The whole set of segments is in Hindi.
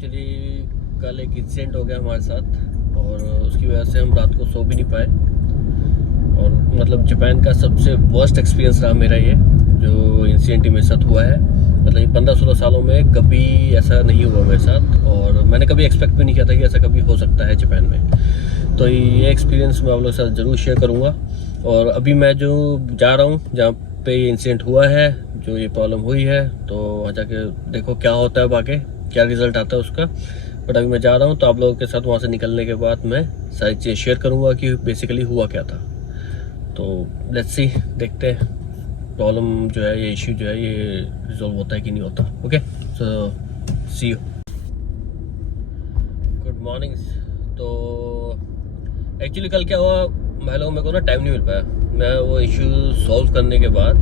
एक्चुअली कल एक इंसिडेंट हो गया हमारे साथ और उसकी वजह से हम रात को सो भी नहीं पाए। और मतलब जापान का सबसे वर्स्ट एक्सपीरियंस रहा मेरा ये जो इंसिडेंट मेरे साथ हुआ है। मतलब ये 15-16 सालों में कभी ऐसा नहीं हुआ मेरे साथ और मैंने कभी एक्सपेक्ट भी नहीं किया था कि ऐसा कभी हो सकता है जापान में। तो ये एक्सपीरियंस मैं आप लोगों के साथ ज़रूर शेयर करूँगा। और अभी मैं जो जा रहा हूँ जहाँ पे ये इंसिडेंट हुआ है, जो ये प्रॉब्लम हुई है, तो वहाँ जाके देखो क्या होता है, आगे क्या रिजल्ट आता है उसका। बट अभी मैं जा रहा हूँ तो आप लोगों के साथ वहाँ से निकलने के बाद मैं सारी चीज़ें शेयर करूँगा कि बेसिकली हुआ क्या था। तो लेट्स सी, देखते हैं प्रॉब्लम जो है, ये इश्यू जो है, ये रिजॉल्व होता है कि नहीं होता। Okay, so see you. Good morning. तो एक्चुअली कल क्या हुआ, मेरे को ना टाइम नहीं मिल पाया। मैं वो इशू सॉल्व करने के बाद,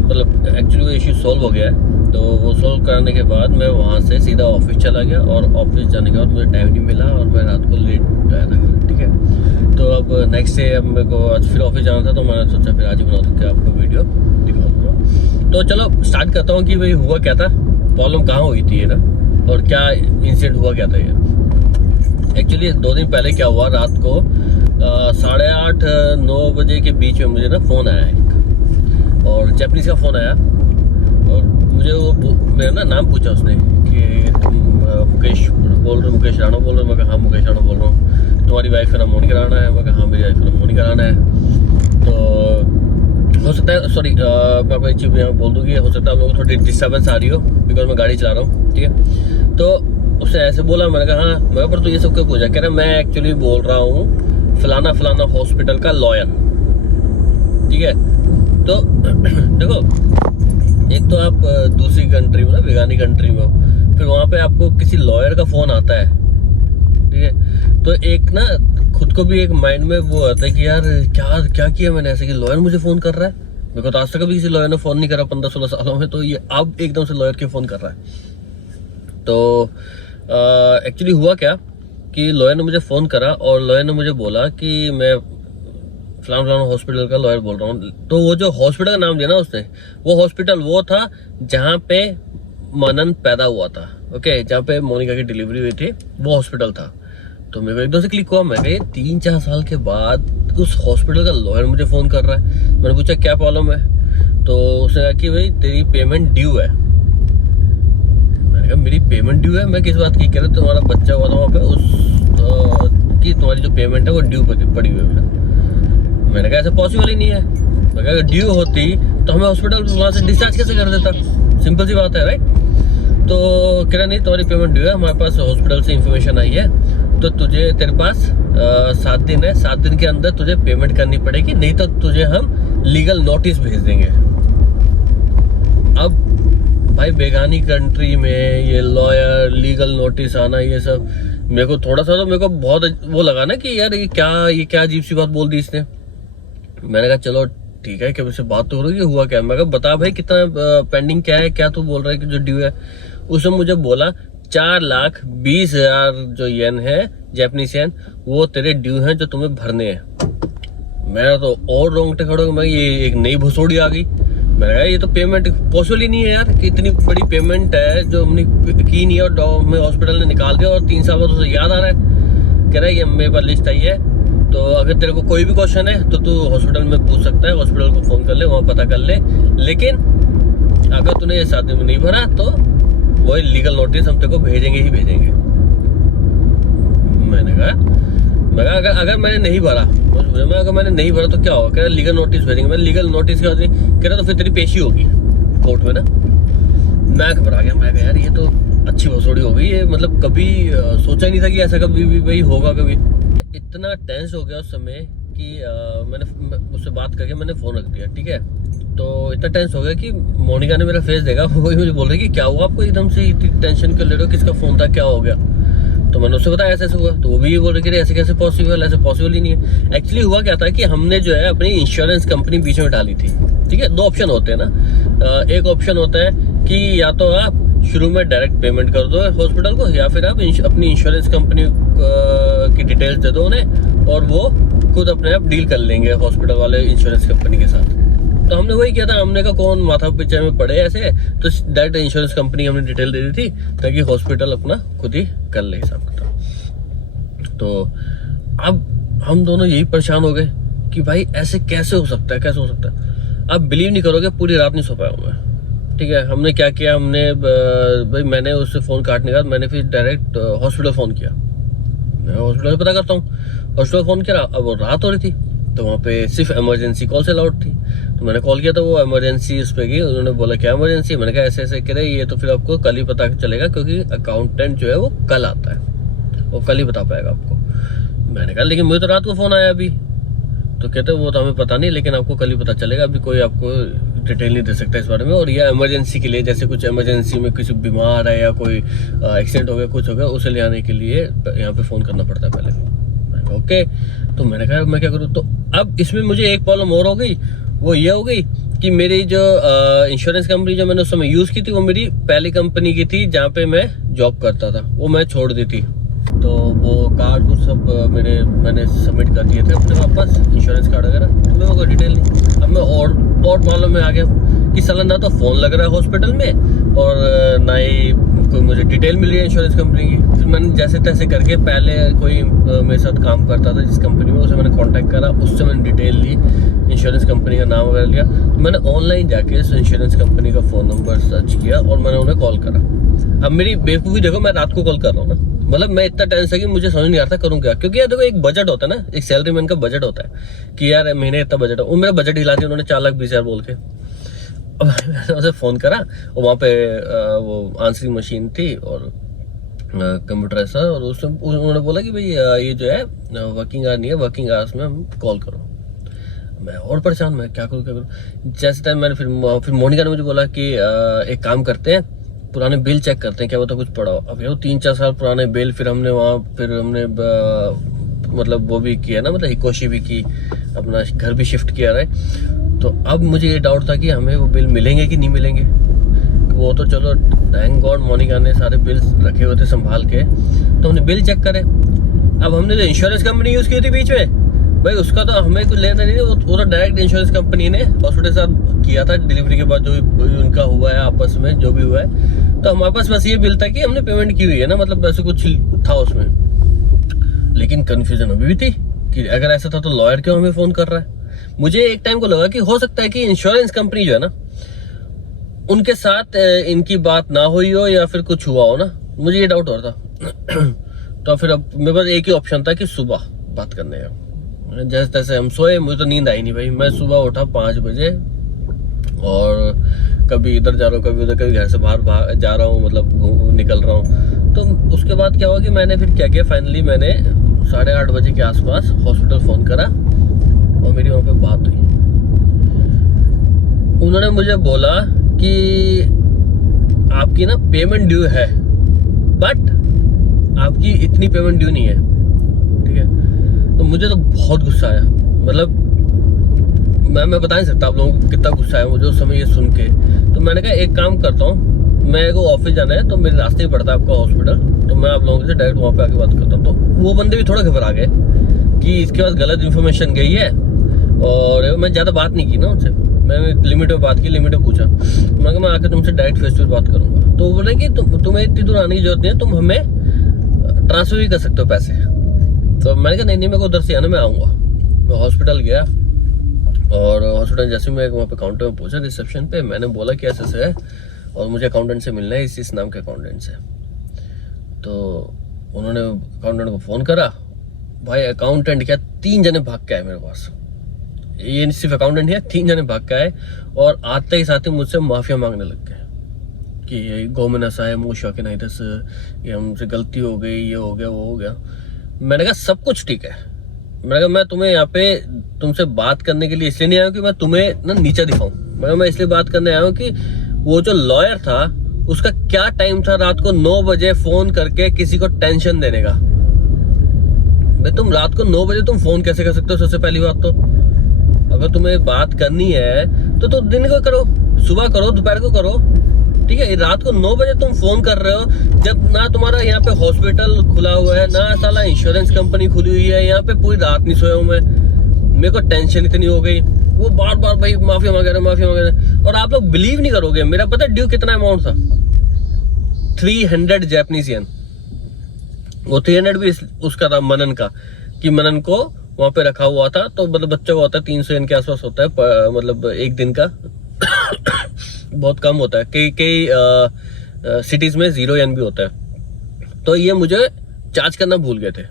मतलब एक्चुअली वो इशू सॉल्व हो गया है, तो वो सॉल्व करने के बाद मैं वहाँ से सीधा ऑफिस चला गया और ऑफिस जाने के बाद मुझे टाइम नहीं मिला और मैं रात को लेट आया था घर। ठीक है, तो अब नेक्स्ट डे अब मेरे को आज फिर ऑफिस जाना था, तो मैंने सोचा फिर आज ही बना दूँ कि आपको वीडियो दिखा दूँगा। तो चलो स्टार्ट करता हूँ कि भाई हुआ क्या था, प्रॉब्लम कहाँ हुई थी ये ना, और क्या इंसिडेंट हुआ क्या था ये। एक्चुअली 2 दिन पहले क्या हुआ, रात को 8:30-9 बजे के बीच में मुझे ना फ़ोन आया एक, और जापानीज़ का फ़ोन आया और मुझे वो मेरा ना नाम पूछा उसने कि तुम मुकेश बोल रहे हो, मुकेश राणा बोल रहे हो। मैं कहा हाँ मुकेश राणा बोल रहा हूँ। तुम्हारी वाइफ का नाम मोनिका राणा है। मैं कहा हाँ मेरी वाइफ का नाम मोनिका राणा है। तो हो सकता है, सॉरी मैं आपको एक चीज़ यहाँ बोल दूँ कि हो सकता है आप लोगों को थोड़ी डिस्टर्बेंस आ रही हो, बिकॉज मैं गाड़ी चला रहा हूँ। ठीक है, तो उसने ऐसे बोला। मैंने कहा हाँ। मैं पर तो ये सब क्यों पूछा, कह रहा मैं एक्चुअली बोल रहा हूँ फलाना फलाना हॉस्पिटल का लॉयर। ठीक है, तो देखो, एक तो आप दूसरी कंट्री में ना, बेगानी कंट्री में हो, फिर वहाँ पे आपको किसी लॉयर का फ़ोन आता है। ठीक है, तो एक ना खुद को भी एक माइंड में वो आता है कि यार क्या किया मैंने ऐसे कि लॉयर मुझे फ़ोन कर रहा है। मेरे को तो आज तक कभी किसी लॉयर ने फ़ोन नहीं करा 15-16 सालों में, तो ये अब एकदम से लॉयर के फ़ोन कर रहा है। तो एक्चुअली हुआ क्या कि लॉयर ने मुझे फ़ोन करा और लॉयर ने मुझे बोला कि मैं फलाना हॉस्पिटल का लॉयर बोल रहा हूँ। तो वो जो हॉस्पिटल का नाम दिया ना उसने, वो हॉस्पिटल वो था जहाँ पे मनन पैदा हुआ था। ओके, जहाँ पे मोनिका की डिलीवरी हुई थी, वो हॉस्पिटल था। तो मेरे को एकदम से क्लिक हुआ। मैं कहा 3-4 साल के बाद उस हॉस्पिटल का लॉयर मुझे फ़ोन कर रहा है। मैंने पूछा क्या प्रॉब्लम है, तो उसने कहा कि भाई तेरी पेमेंट ड्यू है। मैंने कहा मेरी पेमेंट ड्यू है? मैं किस बात की? कह रहे तुम्हारा बच्चा हुआ था वहाँ पे, उस की तुम्हारी जो पेमेंट है वो ड्यू पड़ी हुई है। मैंने कहा ऐसा पॉसिबल ही नहीं है। मैं कहा ड्यू होती तो हमें हॉस्पिटल वहाँ से डिस्चार्ज कैसे कर देता, सिंपल सी बात है राइट। तो कह रहा नहीं तुम्हारी पेमेंट ड्यू है, हमारे पास हॉस्पिटल से इंफॉर्मेशन आई है, तो तुझे तेरे पास 7 दिन है, 7 दिन के अंदर तुझे पेमेंट करनी पड़ेगी, नहीं तो तुझे हम लीगल नोटिस भेज देंगे। अब भाई बेगानी कंट्री में ये लॉयर, लीगल नोटिस आना, ये सब मेरे को थोड़ा सा, तो मेरे को बहुत वो लगा ना कि यार ये क्या अजीब सी बात बोल दी इसने। मैंने कहा चलो ठीक है, क्या उससे बात तो करोगे, हुआ क्या। मैं कहा बता भाई कितना पेंडिंग क्या है, क्या तू बोल रहा है कि जो ड्यू है। उसने मुझे बोला 4,20,000 जो येन है, जापानीज येन, वो तेरे ड्यू हैं जो तुम्हें भरने हैं। मैं तो और रोंगटे खड़े हो गए। ये एक नई भसोड़ी आ गई। मैंने कहा ये तो पेमेंट पॉसिबल ही नहीं है यार, कि इतनी बड़ी पेमेंट है जो हमने की नहीं है और हमें हॉस्पिटल ने निकाल दिया और 3 साल बाद उसे याद आ रहा है। कह रहा है ये मेरे पास लिस्ट आई है, तो अगर तेरे को कोई भी क्वेश्चन है तो तू हॉस्पिटल में पूछ सकता है, हॉस्पिटल को फ़ोन कर ले, वहाँ पता कर ले, लेकिन अगर तूने ये 7 दिन में नहीं भरा तो वही लीगल नोटिस हम तेरे को भेजेंगे ही भेजेंगे। मैंने कहा अगर मैंने नहीं भरा, अगर मैंने नहीं भरा तो क्या होगा? कह रहा लीगल नोटिस भेजेंगे। मैं लीगल नोटिस क्या होती, कह रहा तो फिर तेरी पेशी होगी कोर्ट में ना। मैं घबरा गया। मैं कहा यार ये तो अच्छी भसोड़ी हो गई है, मतलब कभी सोचा ही नहीं था कि ऐसा कभी भी भाई होगा। कभी इतना टेंस हो गया उस समय कि मैंने उससे बात करके मैंने फ़ोन रख दिया। ठीक है, तो इतना टेंस हो गया कि मोनिका ने मेरा फेस देखा, वही मुझे बोल रही कि क्या हुआ आपको, एकदम से इतनी टेंशन क्यों ले रहे हो, किसका फ़ोन था, क्या हो गया। तो मैंने उससे बताया ऐसे हुआ, तो वो भी ये बोल रही कि ऐसे कैसे पॉसिबल, ऐसे पॉसिबल ही नहीं है। एक्चुअली हुआ क्या था कि हमने जो है अपनी इंश्योरेंस कंपनी बीच में डाली थी। ठीक है, 2 ऑप्शन होते हैं ना। एक ऑप्शन होता है कि या तो आप शुरू में डायरेक्ट पेमेंट कर दो हॉस्पिटल को, या फिर आप अपनी इंश्योरेंस कंपनी की डिटेल्स दे दो उन्हें और वो खुद अपने आप डील कर लेंगे हॉस्पिटल वाले इंश्योरेंस कंपनी के साथ। तो हमने वही किया था, हमने कहा कौन माथा पीछे में पड़े ऐसे, तो डायरेक्ट इंश्योरेंस कंपनी हमने डिटेल दे दी थी ताकि हॉस्पिटल अपना खुद ही कर ले हिसाब किताब। तो अब हम दोनों यही परेशान हो गए कि भाई ऐसे कैसे हो सकता है, कैसे हो सकता है। आप बिलीव नहीं करोगे, पूरी रात नहीं सो पाया हूँ मैं। ठीक है, हमने क्या किया, हमने भाई मैंने उससे फ़ोन काटने के बाद मैंने फिर डायरेक्ट हॉस्पिटल फ़ोन किया। मैं हॉस्पिटल पता करता हूँ, हॉस्पिटल फ़ोन किया। अब वो रात हो रही थी तो वहाँ पे सिर्फ इमरजेंसी कॉल से अलाउड थी, तो मैंने कॉल किया तो वो इमरजेंसी उस पर गई। उन्होंने बोला क्या इमरजेंसी, मैंने कहा ऐसे ऐसे कह रहे ये तो फिर आपको कल ही पता चलेगा क्योंकि अकाउंटेंट जो है वो कल आता है, वो कल ही बता पाएगा आपको। मैंने कहा लेकिन मुझे तो रात को फ़ोन आया अभी, तो कहते वो तो हमें पता नहीं, लेकिन आपको कल ही पता चलेगा, अभी कोई आपको डिटेल नहीं दे सकता इस बारे में। और यह इमरजेंसी के लिए, जैसे कुछ इमरजेंसी में किसी बीमार है या कोई एक्सीडेंट हो गया, कुछ हो गया, उसे ले आने के लिए यहाँ पे फ़ोन करना पड़ता है पहले। ओके, तो मैंने कहा मैं क्या करूँ। तो अब इसमें मुझे एक प्रॉब्लम और हो गई, वो ये हो गई कि मेरी जो इंश्योरेंस कंपनी जो मैंने उस समय यूज़ की थी वो मेरी पहली कंपनी की थी जहाँ पे मैं जॉब करता था, वो मैं छोड़ दी थी। तो वो कार्ड वो सब मैंने सबमिट कर दिए थे अपने वापस, इंश्योरेंस कार्ड वगैरह, तो मेरे को कोई डिटेल नहीं। अब मैं और प्रॉब्लम में आ गया कि साला ना तो फ़ोन लग रहा है हॉस्पिटल में और ना ही कोई मुझे डिटेल मिल रही है इंश्योरेंस कंपनी की। फिर मैंने जैसे तैसे करके पहले कोई मेरे साथ काम करता था जिस कंपनी में, उसे मैंने कांटेक्ट करा, उससे मैंने डिटेल ली, इंश्योरेंस कंपनी का नाम वगैरह लिया। तो मैंने ऑनलाइन जाके उस इंश्योरेंस कंपनी का फ़ोन नंबर सर्च किया और मैंने उन्हें कॉल करा। अब मेरी बेवकूफ़ी देखो, मैं रात को कॉल कर रहा हूँ ना, मतलब मैं इतना टेंशन है कि मुझे समझ नहीं आता करूँ क्या, क्योंकि यार देखो एक बजट होता है ना, एक सैलरी मैन का बजट होता है कि यार महीने इतना बजट है। वो मेरा बजट हिला दिया उन्होंने 4,20,000 बोल के। अब मैंने उसे फ़ोन करा और वहाँ पे वो आंसरिंग मशीन थी और कंप्यूटर ऐसा, और उसमें उन्होंने बोला कि भाई ये जो है वर्किंग आवर नहीं है, वर्किंग आवर्स में हम कॉल करो। मैं और परेशान, मैं क्या करूँ। जैसे टाइम मैंने फिर मोनिका ने मुझे बोला कि एक काम करते हैं, पुराने बिल चेक करते हैं क्या होता कुछ पड़ा हो। अब ये 3-4 साल पुराने बिल, फिर हमने मतलब वो भी किया ना, मतलब हिकोशी भी की, अपना घर भी शिफ्ट किया रहे। तो अब मुझे ये डाउट था कि हमें वो बिल मिलेंगे कि नहीं मिलेंगे। वो तो चलो थैंक गॉड मोनिका ने सारे बिल रखे हुए थे संभाल के, तो हमने बिल चेक करे। अब हमने जो इंश्योरेंस कंपनी यूज़ की थी बीच में, भाई उसका तो हमें कुछ लेना नहीं, वो तो डायरेक्ट इंश्योरेंस कंपनी ने हॉस्पिटल के साथ किया था डिलीवरी के बाद, जो भी उनका हुआ है आपस में जो भी हुआ है। तो हमारे पास बस ये बिल था कि हमने पेमेंट की हुई है ना, मतलब वैसे कुछ था उसमें। लेकिन कंफ्यूजन अभी भी थी कि अगर ऐसा था तो लॉयर क्यों हमें फ़ोन कर रहा है। मुझे एक टाइम को लगा कि हो सकता है कि इंश्योरेंस कंपनी जो है ना, उनके साथ इनकी बात ना हुई हो या फिर कुछ हुआ हो ना, मुझे ये डाउट हो रहा था। तो फिर अब मेरे पास एक ही ऑप्शन था कि सुबह बात करने का। जैसे तैसे हम सोए, मुझे तो नींद आई नहीं भाई। मैं सुबह उठा 5 बजे और कभी इधर जा रहा हूँ, कभी उधर, कभी घर से बाहर जा रहा हूँ, मतलब निकल रहा हूँ। तो उसके बाद क्या हुआ कि मैंने फिर क्या किया, फाइनली मैंने 8:30 बजे के आसपास हॉस्पिटल फ़ोन करा और मेरी वहाँ पे बात हुई। उन्होंने मुझे बोला कि आपकी ना पेमेंट ड्यू है, बट आपकी इतनी पेमेंट ड्यू नहीं है। ठीक है, तो मुझे तो बहुत गुस्सा आया, मतलब मैं बता नहीं सकता आप लोगों को कितना गुस्सा आया मुझे उस समय ये सुन के। तो मैंने कहा एक काम करता हूँ, मेरे को ऑफिस जाना है तो मेरे रास्ते ही पड़ता है आपका हॉस्पिटल, तो मैं आप लोगों से डायरेक्ट वहाँ पे आके बात करता हूँ। तो वो बंदे भी थोड़ा घबरा गए कि इसके पास गलत इन्फॉर्मेशन गई है, और मैं ज़्यादा बात नहीं की ना उनसे, मैंने लिमिट में बात की, लिमिट में पूछा। मैं आकर तुमसे डायरेक्ट फेस टू फेस बात करूँगा। तो वो बोले कि तुम्हें इतनी दूर आने की जरूरत नहीं है, तुम हमें ट्रांसफर भी कर सकते हो पैसे। तो मैंने कहा नहीं मेरे को उधर से आना, मैं आऊँगा। मैं हॉस्पिटल गया और हॉस्पिटल जैसे मैं वहाँ पे काउंटर में पहुँचा रिसेप्शन पे, मैंने बोला कि ऐसे है और मुझे अकाउंटेंट से मिलना है, इस नाम के अकाउंटेंट से। तो उन्होंने अकाउंटेंट को फ़ोन करा। भाई अकाउंटेंट क्या 3 जने भाग के आए मेरे पास। ये सिर्फ अकाउंटेंट है, 3 जने भाग के आए और आते ही साथ ही मुझसे माफिया मांगने लग गए कि गवर्नमेंट ऐसा है, मुँह शौक नहीं दस, ये हमसे गलती हो गई, ये हो गया, वो हो गया। मैंने कहा सब कुछ ठीक है। मैंने कहा मैं तुम्हें यहाँ पे तुमसे बात करने के लिए इसलिए नहीं आया कि मैं तुम्हें ना नीचा दिखाऊं। मैं इसलिए बात करने आया हूँ कि वो जो लॉयर था उसका क्या टाइम था रात को 9 बजे फोन करके किसी को टेंशन देने का। भाई तुम रात को 9 बजे तुम फोन कैसे कर सकते हो? सबसे पहली बात तो अगर तुम्हें बात करनी है तो दिन को करो, सुबह करो, दोपहर को करो। ठीक है, रात को 9 बजे तुम फोन कर रहे हो जब ना तुम्हारा यहाँ पे हॉस्पिटल खुला हुआ है, ना साला इंश्योरेंस कंपनी खुली हुई है। यहाँ पे पूरी रात नहीं सोया हूँ मैं। मेरे को टेंशन इतनी हो गई, वो बार बार भाई माफी मांग रहे, माफी मांग रहे। और आप लोग बिलीव नहीं करोगे, मेरा पता ड्यू कितना अमाउंट था, 300 जापानीज येन। वो 300 भी उसका था मनन का, कि मनन को वहां पे रखा हुआ था। तो मतलब बच्चा को होता है 300 येन के आसपास होता है, मतलब एक दिन का बहुत कम होता है। कई सिटीज में 0 येन भी होता है। तो ये मुझे चार्ज करना भूल गए थे,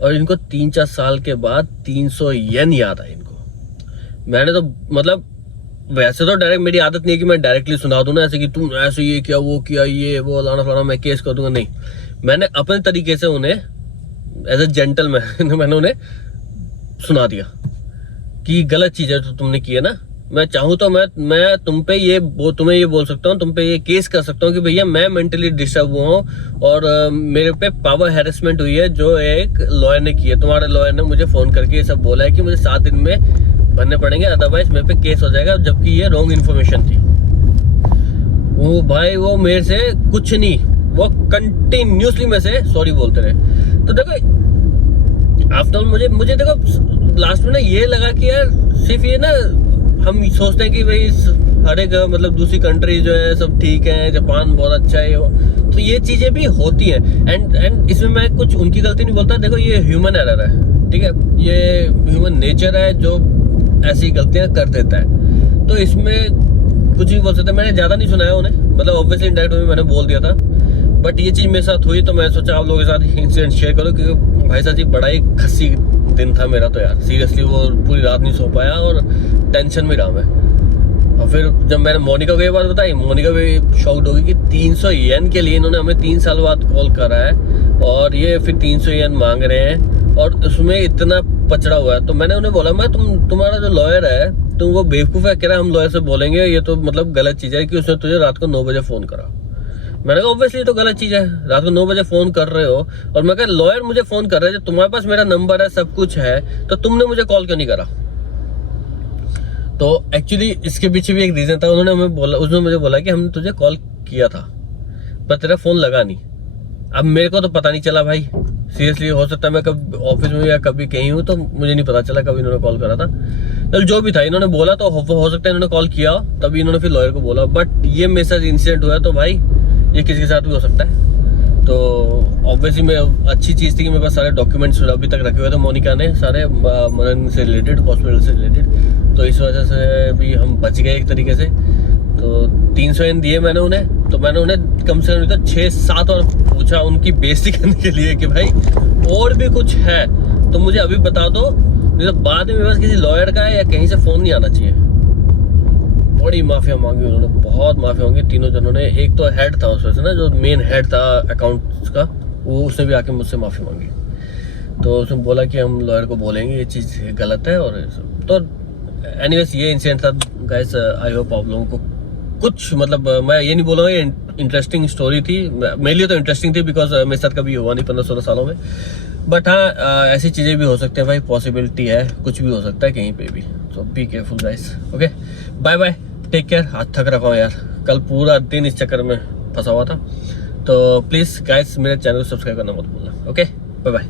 और इनको 3-4 साल के बाद 300 येन याद आए इनको। मैंने तो मतलब वैसे तो डायरेक्ट, मेरी आदत नहीं है कि मैं डायरेक्टली सुना दूं ना, ऐसे कि तुम ऐसे ये किया, वो किया, ये वो लाना फलाना, मैं केस कर दूंगा। नहीं, मैंने अपने तरीके से उन्हें एज ए जेंटलमैन मैंने उन्हें सुना दिया कि गलत चीज है तो तुमने की है ना। मैं चाहूँ तो मैं तुम पे तुम्हें ये बोल सकता हूँ, तुम पे ये केस कर सकता हूँ कि भैया मैं मेंटली डिस्टर्ब हुआ हूँ और मेरे पे पावर हैरेसमेंट हुई है, जो एक लॉयर ने की है। तुम्हारे लॉयर ने मुझे फोन करके ये सब बोला है कि मुझे 7 दिन में भरने पड़ेंगे, अदरवाइज मेरे पे केस हो जाएगा, जबकि ये रॉन्ग इन्फॉर्मेशन थी। वो भाई वो मेरे से कुछ नहीं, वो कंटिन्यूसली मेरे से सॉरी बोलते रहे। तो देखो आफ्टर मुझे देखो लास्ट में ना ये लगा कि यार सिर्फ ये ना हम सोचते हैं कि भाई हर एक मतलब दूसरी कंट्री जो है सब ठीक है, जापान बहुत अच्छा है, तो ये चीजें भी होती हैं। एंड इसमें मैं कुछ उनकी गलती नहीं बोलता। देखो ये ह्यूमन एरर है, ठीक है, ये ह्यूमन नेचर है जो ऐसी गलतियां कर देता है। तो इसमें कुछ भी बोल सकते हैं। मैंने ज्यादा नहीं सुनाया उन्हें, मतलब ऑब्वियसली इंडायरेक्ट में मैंने बोल दिया था, बट ये चीज मेरे साथ हुई तो मैं सोचा आप लोगों के साथ इंसिडेंट शेयर करो, क्योंकि भाई साहब जी बड़ा ही खस्सी दिन था मेरा तो यार, सीरियसली वो पूरी रात नहीं सो पाया और टेंशन में रहा मैं। और फिर जब मैंने मोनिका को ये बात बताई, मोनिका भी शॉक्ड होगी कि 300 येन के लिए इन्होंने हमें 3 साल बाद कॉल करा है और ये फिर 300 येन मांग रहे हैं और उसमें इतना पचड़ा हुआ है। तो मैंने उन्हें बोला, मैं तुम्हारा जो लॉयर है तुम वो बेवकूफ है, कह रहा है हम लॉयर से बोलेंगे, ये तो मतलब गलत चीज है कि उसने तुझे रात को 9 बजे फोन करा। मैंने कहा ऑब्वियसली तो गलत चीज है, रात को 9 बजे फोन कर रहे हो। और मैं कहा लॉयर मुझे फोन कर रहे हैं, तुम्हारे पास मेरा नंबर है, सब कुछ है, तो तुमने मुझे कॉल क्यों नहीं करा। तो एक्चुअली इसके पीछे भी एक रीजन था। उसने मुझे बोला कि हमने तुझे कॉल किया था पर तेरा फोन लगा नहीं। अब मेरे को तो पता नहीं चला भाई, सीरियसली हो सकता है मैं कभी ऑफिस में या कभी कहीं हूँ तो मुझे नहीं पता चला कभी इन्होंने कॉल करा था। तो जो भी था इन्होंने बोला तो हो सकता है इन्होंने कॉल किया तभी इन्होंने फिर लॉयर को बोला। बट ये मेरे साथ इंसिडेंट हुआ तो भाई ये किसी के साथ भी हो सकता है। तो ऑब्वियसली मैं अच्छी चीज़ थी कि मेरे पास सारे डॉक्यूमेंट्स अभी तक रखे हुए थे मोनिका ने, सारे मनन से रिलेटेड, हॉस्पिटल से रिलेटेड। तो इस वजह से भी हम बच गए एक तरीके से। तो 300 येन दिए मैंने उन्हें। तो मैंने उन्हें कम से कम 6-7 और पूछा उनकी बेइज्जती करने के लिए कि भाई और भी कुछ है तो मुझे अभी बता दो, नहीं तो बाद में मेरे पास किसी लॉयर का है या कहीं से फोन नहीं आना चाहिए। बड़ी माफिया मांगी उन्होंने, बहुत माफिया मांगी तीनों जनों ने। एक तो हेड था उस वजह से ना, जो मेन हेड था अकाउंट्स का, वो उसने भी आके मुझसे माफी मांगी। तो उसने बोला कि हम लॉयर को बोलेंगे ये चीज़ गलत है। और तो एनीवेज ये इंसिडेंट था गाइस। आई होप आप लोगों को कुछ मतलब, मैं ये नहीं बोलूँगा ये इंटरेस्टिंग स्टोरी थी, मेरे लिए तो इंटरेस्टिंग थी बिकॉज मेरे साथ कभी हुआ नहीं 15-16 सालों में। बट हाँ ऐसी चीज़ें भी हो सकती है भाई, पॉसिबिलिटी है, कुछ भी हो सकता है कहीं पे भी। तो be careful guys. Okay bye bye, take care. आज थक रखा हूँ यार, कल पूरा दिन इस चक्कर में फंसा हुआ था। तो प्लीज़ गाइस मेरे चैनल को सब्सक्राइब करना मत भूलना। Okay bye bye.